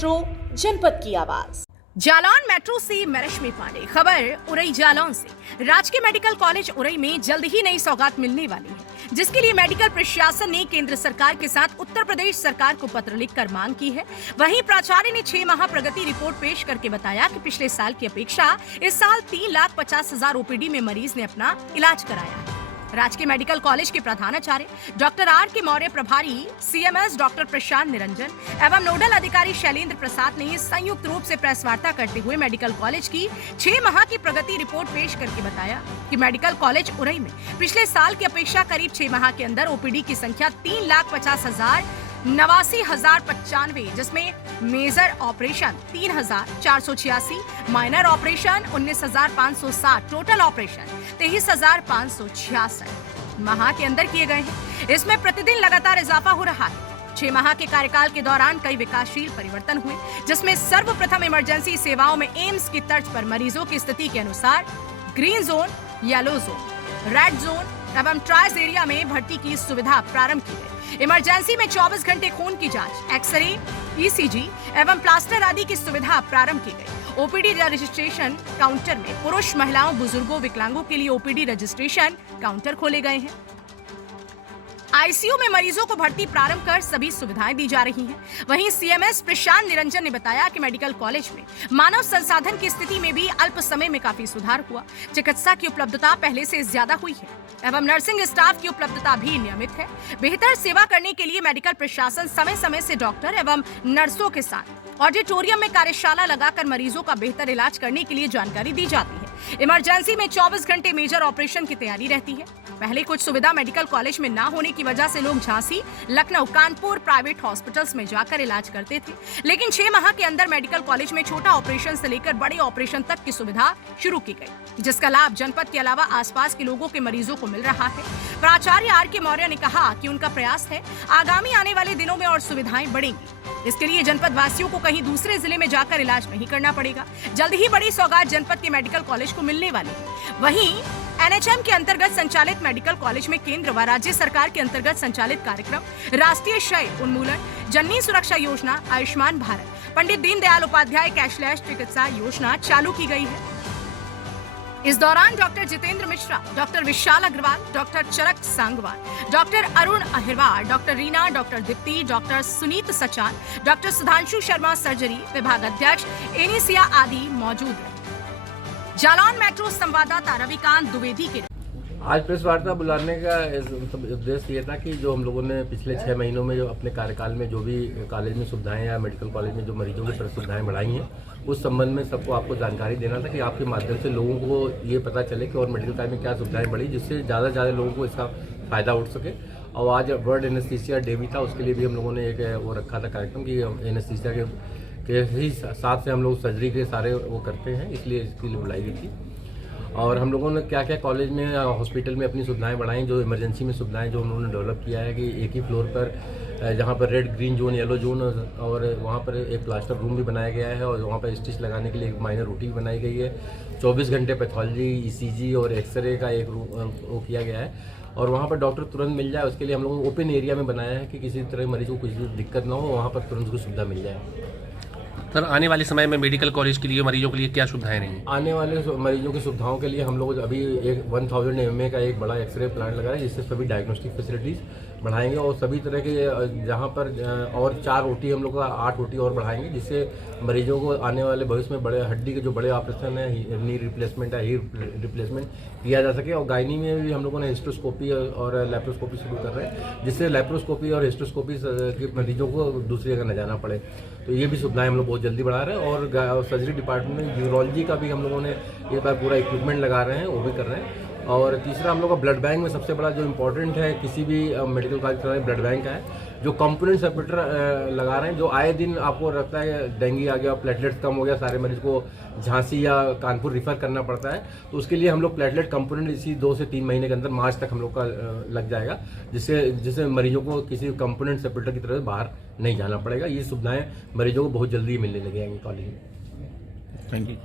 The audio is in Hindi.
मेट्रो, जनपद की आवाज। जालौन मेट्रो से मैं रश्मि पांडे। खबर उरई जालौन से। राजकीय मेडिकल कॉलेज उरई में जल्द ही नई सौगात मिलने वाली है, जिसके लिए मेडिकल प्रशासन ने केंद्र सरकार के साथ उत्तर प्रदेश सरकार को पत्र लिखकर मांग की है। वहीं प्राचार्य ने 6 माह प्रगति रिपोर्ट पेश करके बताया कि पिछले साल की अपेक्षा इस साल 3,50,000 ओपीडी में मरीज ने अपना इलाज कराया है। राजकीय मेडिकल कॉलेज के प्रधानाचार्य डॉक्टर आर के मौर्य, प्रभारी सीएमएस डॉक्टर प्रशांत निरंजन एवं नोडल अधिकारी शैलेंद्र प्रसाद ने संयुक्त रूप से प्रेस वार्ता करते हुए मेडिकल कॉलेज की 6 माह की प्रगति रिपोर्ट पेश करके बताया कि मेडिकल कॉलेज उरई में पिछले साल की अपेक्षा करीब 6 माह के अंदर ओपीडी की संख्या 3,50,000 89,095, जिसमें major operation 3,486, minor operation 19,560, total operation 23,566 माह के अंदर किए गए हैं। इसमें प्रतिदिन लगातार इजाफा हो रहा है। 6 माह के कार्यकाल के दौरान कई विकासशील परिवर्तन हुए, जिसमें सर्वप्रथम इमरजेंसी सेवाओं में एम्स की तर्ज पर मरीजों की स्थिति के अनुसार green zone, yellow zone, red zone एवं ट्राइस एरिया में भर्ती की सुविधा प्रारंभ की गई। इमरजेंसी में 24 घंटे खून की जांच, एक्सरे, ईसीजी एवं प्लास्टर आदि की सुविधा प्रारंभ की गई। ओपीडी रजिस्ट्रेशन काउंटर में पुरुष, महिलाओं, बुजुर्गों, विकलांगों के लिए ओपीडी रजिस्ट्रेशन काउंटर खोले गए हैं। आईसीयू में मरीजों को भर्ती प्रारंभ कर सभी सुविधाएं दी जा रही हैं। वहीं सीएमएस प्रशांत निरंजन ने बताया कि मेडिकल कॉलेज में मानव संसाधन की स्थिति में भी अल्प समय में काफी सुधार हुआ। चिकित्सा की उपलब्धता पहले से ज्यादा हुई है एवं नर्सिंग स्टाफ की उपलब्धता भी नियमित है। बेहतर सेवा करने के लिए मेडिकल प्रशासन समय समय से डॉक्टर एवं नर्सों के साथ ऑडिटोरियम में कार्यशाला लगाकर मरीजों का बेहतर इलाज करने के लिए जानकारी दी जाती है। इमरजेंसी में 24 घंटे मेजर ऑपरेशन की तैयारी रहती है। पहले कुछ सुविधा मेडिकल कॉलेज में ना होने की वजह से लोग झांसी, लखनऊ, कानपुर प्राइवेट हॉस्पिटल्स में जाकर इलाज करते थे, लेकिन 6 माह के अंदर मेडिकल कॉलेज में छोटा ऑपरेशन से लेकर बड़े ऑपरेशन तक की सुविधा शुरू की गई, जिसका लाभ जनपद के अलावा आसपास के लोगों के मरीजों को मिल रहा है। प्राचार्य आर के मौर्य ने कहा कि उनका प्रयास है आगामी आने वाले दिनों में और सुविधाएं बढ़ेंगी। इसके लिए जनपद वासियों को कहीं दूसरे जिले में जाकर इलाज नहीं करना पड़ेगा। जल्द ही बड़ी सौगात जनपद के मेडिकल कॉलेज को मिलने वाली है। वहीं एनएचएम के अंतर्गत संचालित मेडिकल कॉलेज में केंद्र व राज्य सरकार के अंतर्गत संचालित कार्यक्रम राष्ट्रीय क्षय उन्मूलन, जननी सुरक्षा योजना, आयुष्मान भारत, पंडित दीनदयाल उपाध्याय कैशलेस चिकित्सा योजना चालू की गई है। इस दौरान doctor Jitendra Mishra, doctor Vishal Agarwal, doctor Charak Sangwan, doctor Arun Ahirwar, doctor Reena, doctor Deepti, doctor Suneet Sachan, doctor Sudhanshu Sharma surgery विभाग अध्यक्ष एनिसिया आदि मौजूद रहे। जालौन मेट्रो संवाददाता रविकांत द्विवेदी के आज प्रेस वार्ता बुलाने का उद्देश्य ये था कि जो हम लोगों ने पिछले 6 महीनों में जो अपने कार्यकाल में जो भी कॉलेज में सुविधाएं या मेडिकल कॉलेज में जो मरीजों की सुविधाएं बढ़ाई हैं, उस संबंध में सबको आपको जानकारी देना था कि आपके माध्यम से लोगों को ये पता चले कि और मेडिकल कॉलेज में क्या सुविधाएं बढ़ी, जिससे ज़्यादा से ज़्यादा लोगों को इसका फ़ायदा उठ सके। और आज वर्ल्ड एनेस्थीसिया डे भी था, उसके लिए भी हम लोगों ने एक वो रखा था कार्यक्रम कि एनेस्थीसिया के ही साथ से हम लोग सर्जरी के सारे वो करते हैं, इसलिए इसके लिए बुलाई गई थी। और हम लोगों ने क्या क्या कॉलेज में हॉस्पिटल में अपनी सुविधाएं बढ़ाई, जो इमरजेंसी में सुविधाएं जो उन्होंने डेवलप किया है कि एक ही फ्लोर पर जहां पर red, green zone, yellow zone और वहां पर एक प्लास्टर रूम भी बनाया गया है और वहां पर स्टिच लगाने के लिए एक माइनर ओटी भी बनाई गई है। 24 घंटे पैथोलॉजी, ईसीजी और एक्सरे का एक वो किया गया है और वहाँ पर डॉक्टर तुरंत मिल जाए, उसके लिए हम लोगों ने ओपन एरिया में बनाया है कि किसी तरह मरीज को कुछ दिक्कत ना हो, वहाँ पर तुरंत उसको सुविधा मिल जाए। सर, आने वाले समय में मेडिकल कॉलेज के लिए मरीजों के लिए क्या सुविधाएं रहेंगी? आने वाले मरीजों की सुविधाओं के लिए हम लोग अभी एक 1000 mm का एक बड़ा एक्सरे प्लांट लगा है, जिससे सभी डायग्नोस्टिक फैसिलिटीज़ बढ़ाएंगे और सभी तरह के जहां पर और 4 ओटी हम लोग का 8 ओटी और बढ़ाएंगे, जिससे मरीजों को आने वाले भविष्य में बड़े हड्डी के जो बड़े ऑपरेशन है, नी रिप्लेसमेंट है, हीप रिप्लेसमेंट किया जा सके। और गायनी में भी हम लोगों ने हिस्टोस्कोपी और लेप्रोस्कोपी शुरू कर रहे हैं, जिससे लेप्रोस्कोपी और हिस्टोस्कोपी के मरीजों को दूसरी जगह न जाना पड़े। तो ये भी सुविधाएं हम लोग बहुत जल्दी बढ़ा रहे हैं और सर्जरी डिपार्टमेंट में यूरोलॉजी का भी हम लोगों ने ये बार पूरा इक्विपमेंट लगा रहे हैं, वो भी कर रहे हैं। और तीसरा हम लोग का ब्लड बैंक में सबसे बड़ा जो इम्पोर्टेंट है किसी भी मेडिकल कॉलेज का ब्लड बैंक का है, जो कंपोनेंट सेपरेटर लगा रहे हैं, जो आए दिन आपको लगता है डेंगू आ गया, प्लेटलेट्स कम हो गया, सारे मरीज को झांसी या कानपुर रिफर करना पड़ता है, तो उसके लिए हम लोग प्लेटलेट कंपोनेंट इसी 2 से 3 महीने के अंदर मार्च तक हम लोग का लग जाएगा, जिससे मरीजों को किसी कंपोनेंट सेपरेटर की तरह बाहर नहीं जाना पड़ेगा। ये सुविधाएं मरीजों को बहुत जल्दी मिलने लगेंगी कॉलेज में। Thank you.